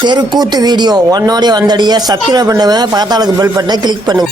தெருக்கூத்து வீடியோ. உன்னோடய வந்தடியே சப்ஸ்கிரைப் பண்ணுவேன் பக்கத்தாளுக்கு பெல் பட்டனை கிளிக் பண்ணுங்க.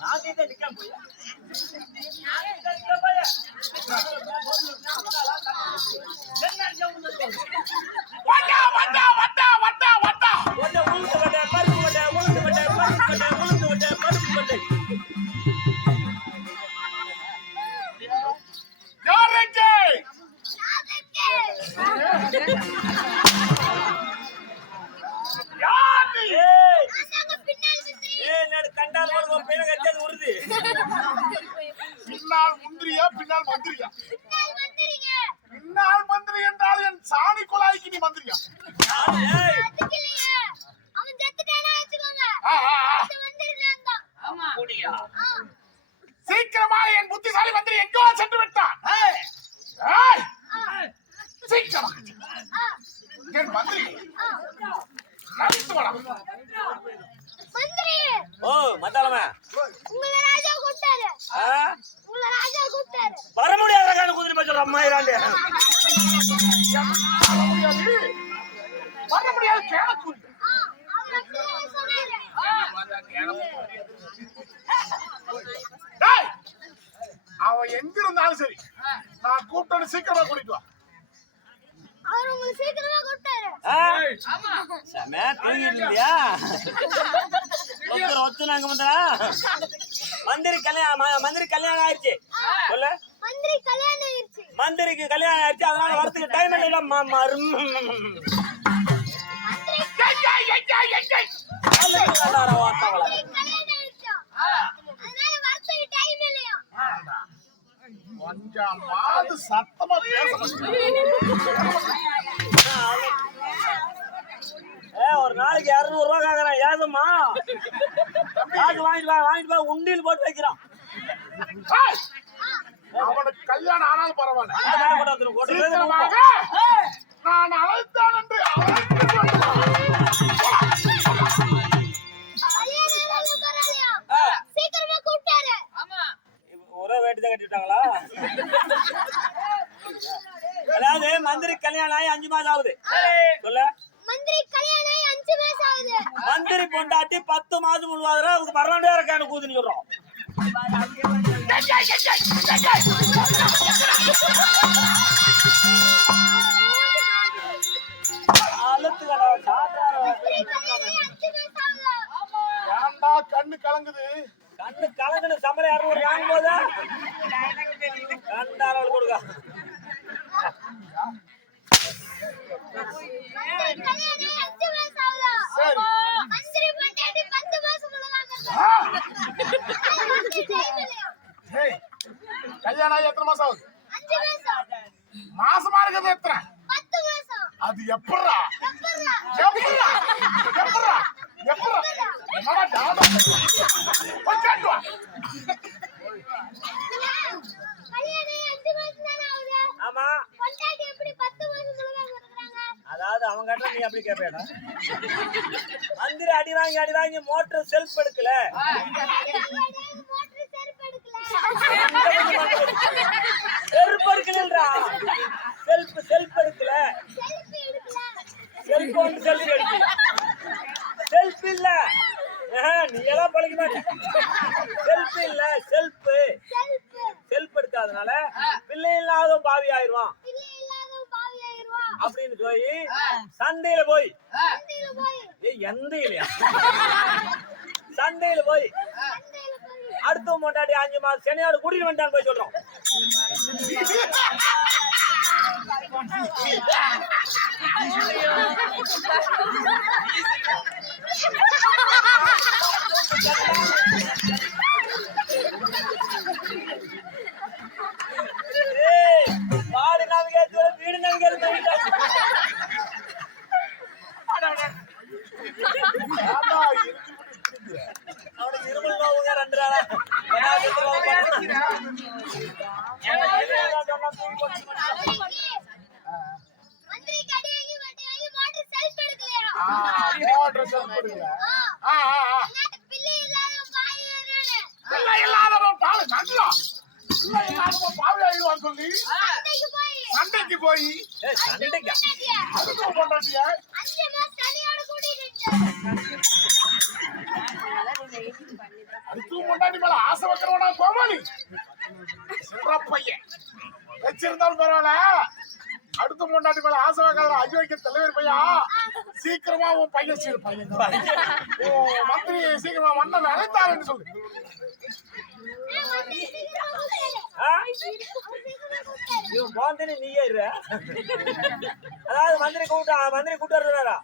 நாங்க இதை நிக்க முடியும் நாங்க இதை நிக்க முடியும் 人家一不我们。மந்திரியா முடியாது கேளக்கூல் அவன் எங்க இருந்தாலும் சரி நான் கூப்பிட்டு சீக்கிரமா கூட்டிட்டு வா அவர் உங்களுக்கு சீக்கிரமா கூப்பிட்டாரு தூங்கிட்டு இருந்தியா ஒருத்தர் ஒத்து நாங்க வந்தா மந்திரி கல்யாணம் ம- மந்திரி கல்யாணம் ஆயிடுச்சு. சொல்லு மந்திரி கல்யாணம் ஆயிடுச்சு மந்திரிக்கு கல்யாணம் ஆயிடுச்சு அதனால வரத்துக்கு டைம் இல்லை ம- மாது சத்தமா பேச ஒரு நாளைக்கு இருநூறு ரூபா கேக்குறேன். ஏதும்மா? காசு வாங்கிட்டு வாங்கிட்டு போய் உண்டியில் போட்டு வைக்கிறான் கட்டிட்டாங்களா அதாவது மந்திரி கல்யாணம் ஆகி அஞ்சு மாதம் ஆகுது சொல்ல மந்திரி கல்யாணம் ஆகி அஞ்சு மாசம் ஆகுது மந்திரி பொண்டாட்டி பத்து மாதம் முழுவாதுரா அதுக்கு பரவாயில்ல இருக்கான்னு கூதுன்னு சொல்றோம் கண்ணு கலங்குன சம்பளம் இரநூறு வாங்கும் போது ரெண்டாயிரம் கொடுக்க. கல்யாணம் ஆகி எத்தனை மாசம் ஆகுது? மாசம். மாசமா இருக்கிறது எத்தனை? அது எப்படா? அதாவது அவங்க நீ அப்படி கேப்பேடா மந்திரி அடி வாங்கி அடி வாங்கி மோட்டர் செல்ஃப் எடுக்கல. செல்ஃப் எடுக்கலன்றா? செல்ஃப் செல்ஃப் எடுக்கல. செல்ஃபோன் செல்ஃபி எடுக்கல. செல்ஃப் இல்லை. நீ எல்லாம் பழக செல்ஃப் இல்ல செல்ஃப். செல்ஃப். எடுக்காதனால பிள்ளை இல்லாத பாவி ஆயிருவான் அப்படின்னு போய் சந்தையில போய். எந்த இல்லையா சந்தையில போய். அடுத்த மொண்டாட்டி அஞ்சு மாதம் சென்னையோட கூட்டிட்டு வந்துட்டான்னு போய் சொல்றோம். Thank you. சண்டைக்கு போய்? சண்டைக்கா? தனியோட கூட்டிட்டு அதுக்கும் பொண்டாட்டி மேல ஆசை வைக்கிறவனா கோமாளி? பையன். வச்சிருந்தாலும் பரவாயில்ல. அடுத்த பொண்டாட்டி மேல ஆசை வைக்காத ஐயோ வைக்க தலைவர் பையா. சீக்கிரமா உன் பையன் சீர் பையன் மந்திரி சீக்கிரமா மன்னன் அழைத்தாருன்னு சொல்லு? இவன் போந்தேன்னு நீயே இரு. அதாவது மந்திரி கூட்டா மந்திரி கூட்டாரு அதாவது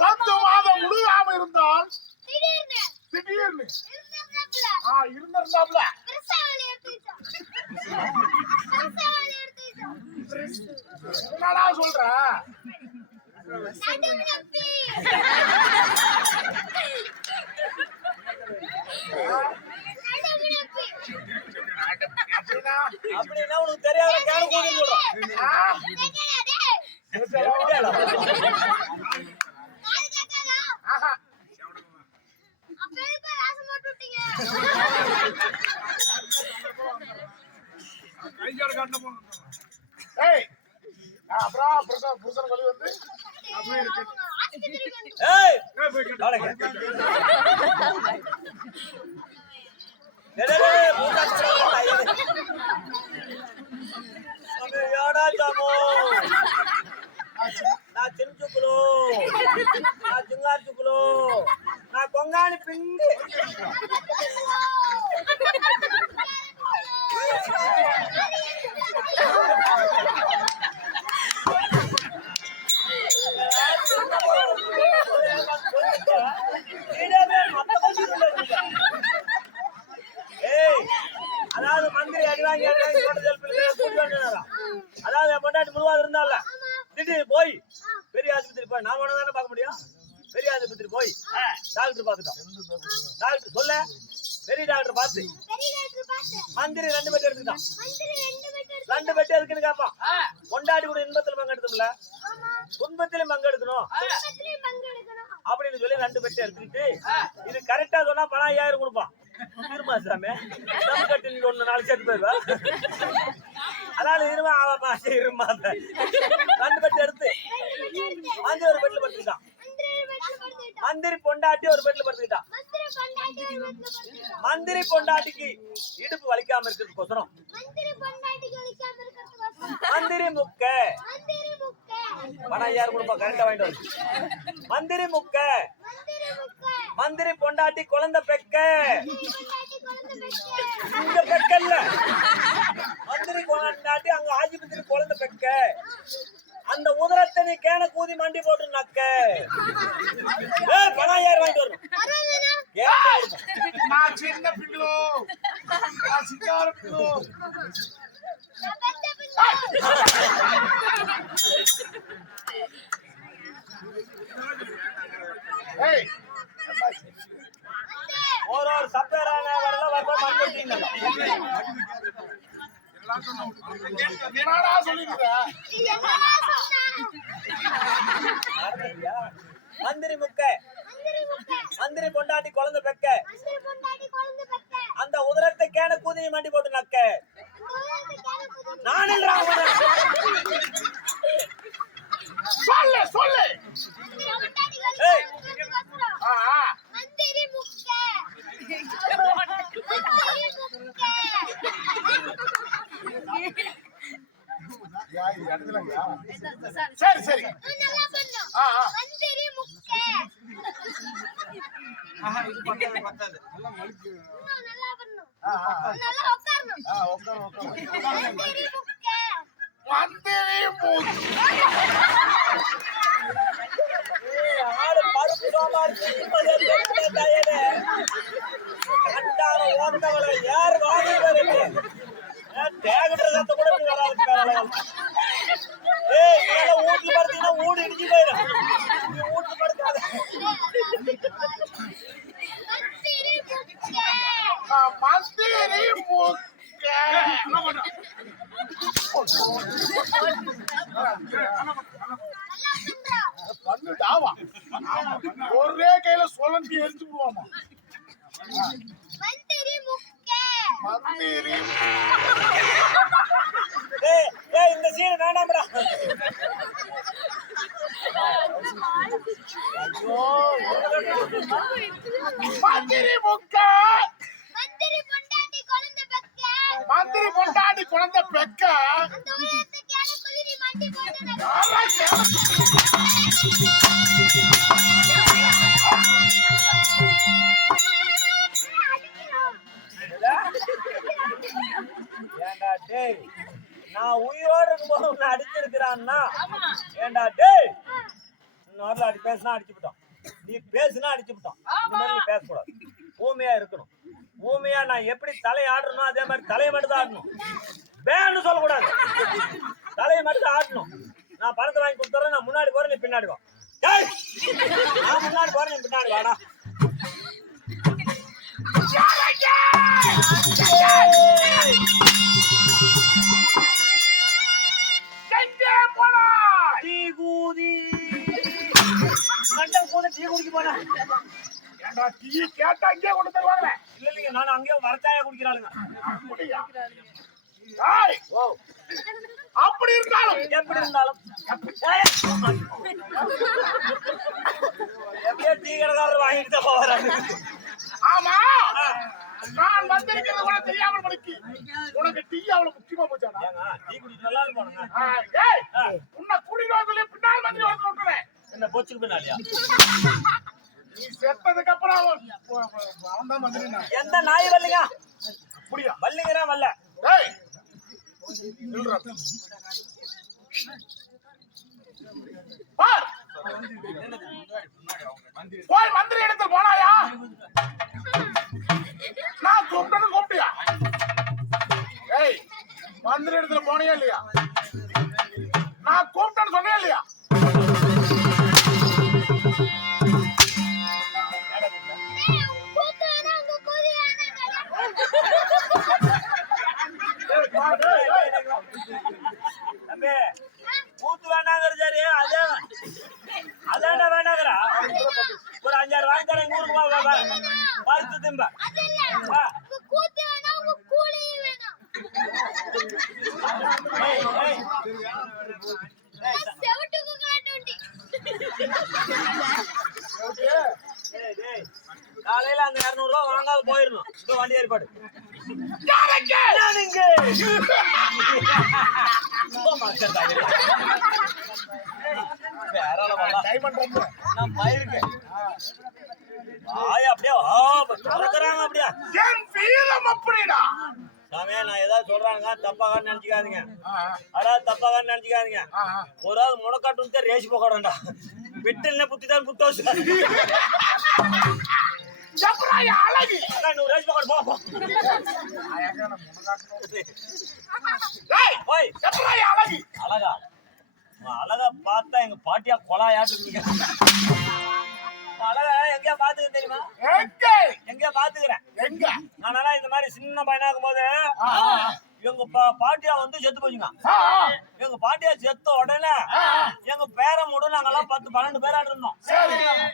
பத்து மாதம் முழுகாம இருந்தால் திடீர்னு. இருந்திருந்தாப்ல என்னடா சொல்ற? அப்படின்னா அப்படின்னா உனக்கு தெரியாத கூட்டிட்டு போடும் ஆ, ஆஹா. ஏய் ஆ, அப்புறம் புருஷன் புருஷன் வழி வந்து ஏய் நாளைக்கு. டேய், டேய், பொண்டாட்டி முழுவாக இருந்தால திடீர்னு போய் பெரிய ஆஸ்பத்திரி போய் நான் உடனே தானே பார்க்க முடியும்? பெரிய ஆஸ்பத்திரி போய் டாக்டர் பார்த்துட்டோம் டாக்டர் சொல்ல பெரிய டாக்டர் பார்த்து. மந்திரி ரெண்டு பெட் எடுத்துக்கிட்டான். ரெண்டு பெட் எதுக்குன்னு கேட்பான். கொண்டாடி கூட இன்பத்துல பங்கெடுத்தோம்ல துன்பத்திலும் பங்கெடுக்கணும் அப்படின்னு சொல்லி ரெண்டு பெட் எடுத்துக்கிட்டு இது கரெக்டா சொன்னா பணம் ஐயாயிரம் கொடுப்பான். இருமா சாமி? நம்ம கட்டி நீங்க ஒண்ணு நாலு சேர்த்து போயிருவா? அதனால இருமா ஆவாமா சரி இருமா ரெண்டு எடுத்து. மந்திரி ஒரு பெட்ல படுத்துக்கிட்டான் மந்திரி பொண்டாட்டி ஒரு பெட்ல படுத்துக்கிட்டான் மந்திரி பொண்டாட்டிக்கு இடுப்பு வலிக்காம இருக்கிறதுக்கோசரம். மந்திரி முக்க. பணம் ஐயாயிரம் கொடுப்பா? கரெக்டா வாங்கிட்டு வந்து மந்திரி முக்க. மந்திரி பொண்டாட்டி குழந்தை பெக்க இங்க பெக்க இல்ல மந்திரி பொண்டாட்டி அங்க ஆஜிபத்திரி குழந்தை பெக்க அந்த உதரத்தை நீ கேன கூதி மண்டி போட்டு நக்க. ஏய் பணம் ஐயாயிரம் வாங்கிட்டு வரணும். நான் சின்ன பிள்ளோ. நான் பிள்ளோ. என்னடா ஒரு ஒரு சப்பேரான மந்திரி முக்க. மந்திரி பொண்டாட்டி குழந்தை பெக்க. அந்த உதரத்தை கேன கூதியை மாட்டி போட்டு நக்க. நானில் சொல்லு சொல்லு. மந்திரி. மந்திரி மந்திரி முட்டை யா, இது இடத்துலயா? சரி சரி. மந்திரி முட்டை இன்னும் நல்லா மந்திரி முட்டை ஆ, மந்திரி மூக்கு. நல்லா பண்றோம் பண்ணு டாவா. ஒரே கையில சுழட்டி எரிஞ்சு விடுவாமா மந்திரி முட்டை மந்திரி ஏய், ஏய், இந்த சீன் வேணாம்டா. மந்திரி முக்க மந்திரி பொண்டாட்டி குழந்தை பெக்க மந்திரி பொண்டாடி குழந்தை பெக்க? நான் உயிரோட இருக்கும்போது உன்னை அடிச்சிருக்கிறான்னா? ஏன்டா டேய் இன்னொரு அடி பேசினா அடிச்சு விட்டோம் நீ பேசுனா அடிச்சு விட்டோம் இந்த மாதிரி நீ பேசக்கூடாது. ஊமையா இருக்கணும். ஊமையா நான் எப்படி தலை ஆடணும் அதே மாதிரி தலையை மட்டும் தான் ஆடணும் வேன்னு சொல்லக்கூடாது. தலையை மட்டும் தான் ஆடணும் நான் பணத்தை வாங்கி கொடுத்துறேன் நான் முன்னாடி போறேன் நீ பின்னாடி வா. நான் முன்னாடி போறேன் நீ பின்னாடி வாடா? டீ கூதி. மண்டம் கூத டீ குடிக்க போனேன் ஏண்டா, டீ கேட்டா இங்கே கொண்டு தருவாங்களே. இல்ல இல்லைங்க நான் அங்கேயே வரச்சாயா குடிக்கிறாளுங்க. அப்படி இருந்தாலும். எப்படி இருந்தாலும். ஏய். எப்படியோ டீ கடைக்காரர் வாங்கிட்டு போறாரு. ஆமா. நான் வந்திருக்கிறது கூட தெரியாமல் படிக்கு உனக்கு டீ அவ்வளவு முக்கியமா போச்சாடா? டீ குடிச்சு நல்லா ஏய் உன்னை குடிட்டு வந்து பின்னால் வந்து வந்து விட்டுறேன் என்ன போச்சுக்கு பின்னாடியா நீ செத்ததுக்கு அப்புறம் அவன் தான் வந்து எந்த நாய் வரலைங்க அப்படியா? டேய் நில்றா. பார். போய் மந்திரி இடத்துல போனாயா? நான் கூப்பிட்டேன்னு கூப்பிட்டியா? ஏய் மந்திரி இடத்துல போனியா இல்லையா? நான் கூப்பிட்டேன்னு சொன்னியா இல்லையா? நான் பயிருக்கு ஆய் அப்படியே ஆ கலக்குறாங்க அப்படியே. என் வீரம் அப்படிடா. சாமியா நான் ஏதாவது சொல்றாங்க தப்பாக நினைச்சுக்காதீங்க. அதாவது தப்பாக நினைச்சுக்காதீங்க. ஒரு ஆள் முனக்காட்டு வந்து ரேசி போகடா விட்டுல புத்தி தான் புத்தோசு அழகு? நூறு ரேசி போகட போ போ. டேய், போய். எப்படா என் அழகு? அழகா? உன் அழகா பார்த்தா எங்க பாட்டியா கொலாயாட்டு அழகா எங்கேயா பாத்துக்க தெரியுமா? எங்க? எங்கேயா பாத்துக்கிறேன் எங்க? இந்த மாதிரி சின்ன பையனா இருக்கும்போது ஆ, ஆ, ஆ. எங்க பா- பாட்டியா வந்து செத்து போச்சுங்க. எங்க பாட்டியா செத்த உடனே. எங்க பேரை மூட நாங்கெல்லாம் பத்து பன்னெண்டு பேராட்டு இருந்தோம்.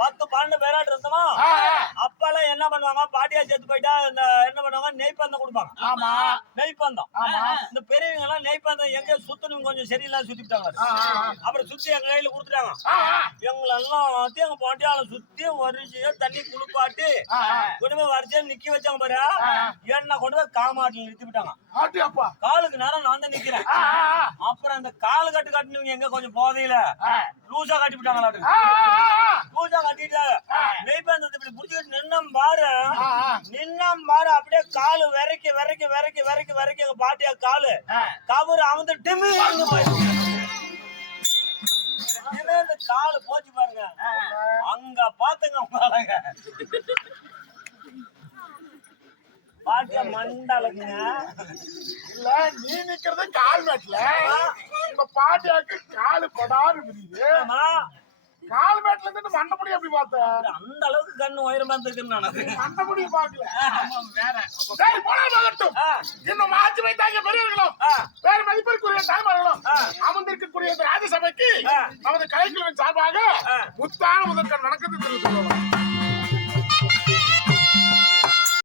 பத்து பன்னெண்டு பேராட்டு இருந்தோமா. அப்பெல்லாம் என்ன பண்ணுவாங்க? பாட்டியா செத்து போயிட்டா இந்த என்ன பண்ணுவாங்க? நெய்ப்பந்தம் கொடுப்பாங்க. ஆமா. நெய்ப்பந்தம். ஆமா. இந்த பெரியவங்க எல்லாம் நெய்ப்பந்தம் எங்க சுத்தணும் கொஞ்சம் சரியில்லாம சுத்திட்டாங்க. அப்புறம் சுத்தி எங்க கையில கொடுத்துட்டாங்க. எங்களெல்லாம் எங்க பாட்டியால சுத்தி வரிசையா தண்ணி குளிப்பாட்டி. கொண்டு போய் வரிசையா நிக்க வச்சாங்க பாரு. என்ன கொண்டு போய் காமாட்டில் நிறுத்தி விட்டாங்க காலுக்கு நேரம் நான் தான் நிக்கிறேன். ஆ. அப்புறம் அந்த காலு கட்டு கட்டினவங்க எங்க கொஞ்சம் போதையில. லூசா கட்டி ஆ. லூசா கட்டிட்டாங்க. நெய்ப்பந்தத்தை இப்படி புடிச்சுக்கிட்டு நின்னம் பாரு. நின்னம் பாரு அப்படியே காலு விரைக்கி விரைக்கி விரைக்கி விரைக்கி விரைக்கி எங்க பாட்டியா காலு. கபரு அவந்து டிமி இந்த காலு போச்சு பாருங்க. அங்க பாத்துங்க உங்களாங்க பாட்டியா மண்டலக்குங்க இல்ல நீ நிக்கிறது கால் மேட்ல. உங்க பாட்டியாக்கு காலு படாரு விரியுது. ஆமா. கால் மேட்ல இருந்து மண்டபடி எப்படி பார்த்த? அந்த அளவுக்கு கண்ணு உயரமா இருக்குன்னு நான் மண்டபடி பார்க்கல. சரி போனா போகட்டும் ஆ. இன்னும் மாற்றி வைத்தாங்க பெரியவர்களும். வேற மதிப்பிற்குரிய தாய்மார்களும். அமர்ந்திருக்கக்கூடிய ராஜசபைக்கு. நமது கலைக்குழுவின் சார்பாக. முத்தான முதற்கண் வணக்கத்தை தெரிவித்துக் கொள்வோம்